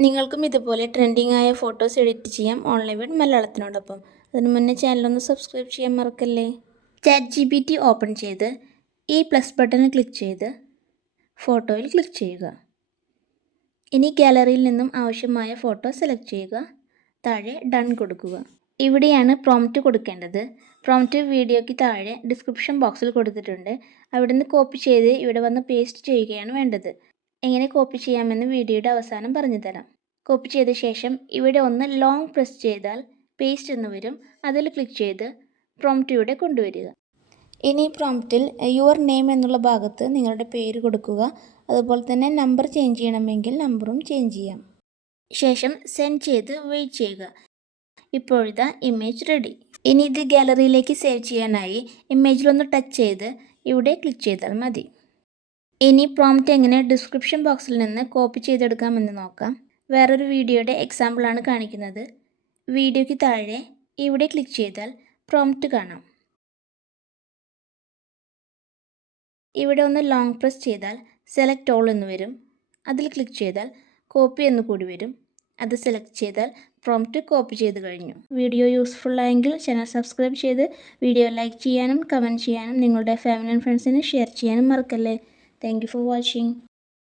നിങ്ങൾക്കും ഇതുപോലെ ട്രെൻഡിങ് ആയ ഫോട്ടോസ് എഡിറ്റ് ചെയ്യാം ഓൺലൈൻ വേഡ് മലയാളത്തിനോടൊപ്പം. അതിനു മുന്നേ ചാനലൊന്ന് സബ്സ്ക്രൈബ് ചെയ്യാൻ മറക്കല്ലേ. ChatGPT ഓപ്പൺ ചെയ്ത് ഈ പ്ലസ് ബട്ടണിൽ ക്ലിക്ക് ചെയ്ത് ഫോട്ടോയിൽ ക്ലിക്ക് ചെയ്യുക. ഇനി ഗാലറിയിൽ നിന്നും ആവശ്യമായ ഫോട്ടോ സെലക്ട് ചെയ്യുക. താഴെ ഡൺ കൊടുക്കുക. ഇവിടെയാണ് പ്രോംപ്റ്റ് കൊടുക്കേണ്ടത്. പ്രോംപ്റ്റ് വീഡിയോയ്ക്ക് താഴെ ഡിസ്ക്രിപ്ഷൻ ബോക്സിൽ കൊടുത്തിട്ടുണ്ട്. അവിടുന്ന് കോപ്പി ചെയ്ത് ഇവിടെ വന്ന് പേസ്റ്റ് ചെയ്യുകയാണ് വേണ്ടത്. എങ്ങനെ കോപ്പി ചെയ്യാമെന്ന് വീഡിയോയുടെ അവസാനം പറഞ്ഞു തരാം. കോപ്പി ചെയ്ത ശേഷം ഇവിടെ ഒന്ന് ലോങ് പ്രസ് ചെയ്താൽ പേസ്റ്റ് എന്ന് വരും. അതിൽ ക്ലിക്ക് ചെയ്ത് പ്രോംപ്റ്റ് ഇവിടെ കൊണ്ടുവരിക. ഇനി പ്രോംപ്റ്റിൽ യുവർ നെയിം എന്നുള്ള ഭാഗത്ത് നിങ്ങളുടെ പേര് കൊടുക്കുക. അതുപോലെ തന്നെ നമ്പർ ചേഞ്ച് ചെയ്യണമെങ്കിൽ നമ്പറും ചേഞ്ച് ചെയ്യാം. ശേഷം സെൻഡ് ചെയ്ത് വെയിറ്റ് ചെയ്യുക. ഇപ്പോഴിതാ ഇമേജ് റെഡി. ഇനി ഇത് ഗാലറിയിലേക്ക് സേവ് ചെയ്യാനായി ഇമേജിലൊന്ന് ടച്ച് ചെയ്ത് ഇവിടെ ക്ലിക്ക് ചെയ്താൽ മതി. ഇനി പ്രോംപ്റ്റ് എങ്ങനെ ഡിസ്ക്രിപ്ഷൻ ബോക്സിൽ നിന്ന് കോപ്പി ചെയ്തെടുക്കാമെന്ന് നോക്കാം. വേറൊരു വീഡിയോയുടെ എക്സാമ്പിളാണ് കാണിക്കുന്നത്. വീഡിയോയ്ക്ക് താഴെ ഇവിടെ ക്ലിക്ക് ചെയ്താൽ പ്രോംപ്റ്റ് കാണാം. ഇവിടെ ഒന്ന് ലോങ് പ്രസ് ചെയ്താൽ സെലക്ട് ഓൾ എന്ന് വരും. അതിൽ ക്ലിക്ക് ചെയ്താൽ കോപ്പി എന്ന് കൂടി വരും. അത് സെലക്ട് ചെയ്താൽ പ്രോംപ്റ്റ് കോപ്പി ചെയ്ത് കഴിഞ്ഞു. വീഡിയോ യൂസ്ഫുൾ ആയെങ്കിൽ ചാനൽ സബ്സ്ക്രൈബ് ചെയ്ത് വീഡിയോ ലൈക്ക് ചെയ്യാനും കമൻറ്റ് ചെയ്യാനും നിങ്ങളുടെ ഫാമിലി ആൻഡ് ഫ്രണ്ട്സിന് ഷെയർ ചെയ്യാനും മറക്കല്ലേ. Thank you for watching.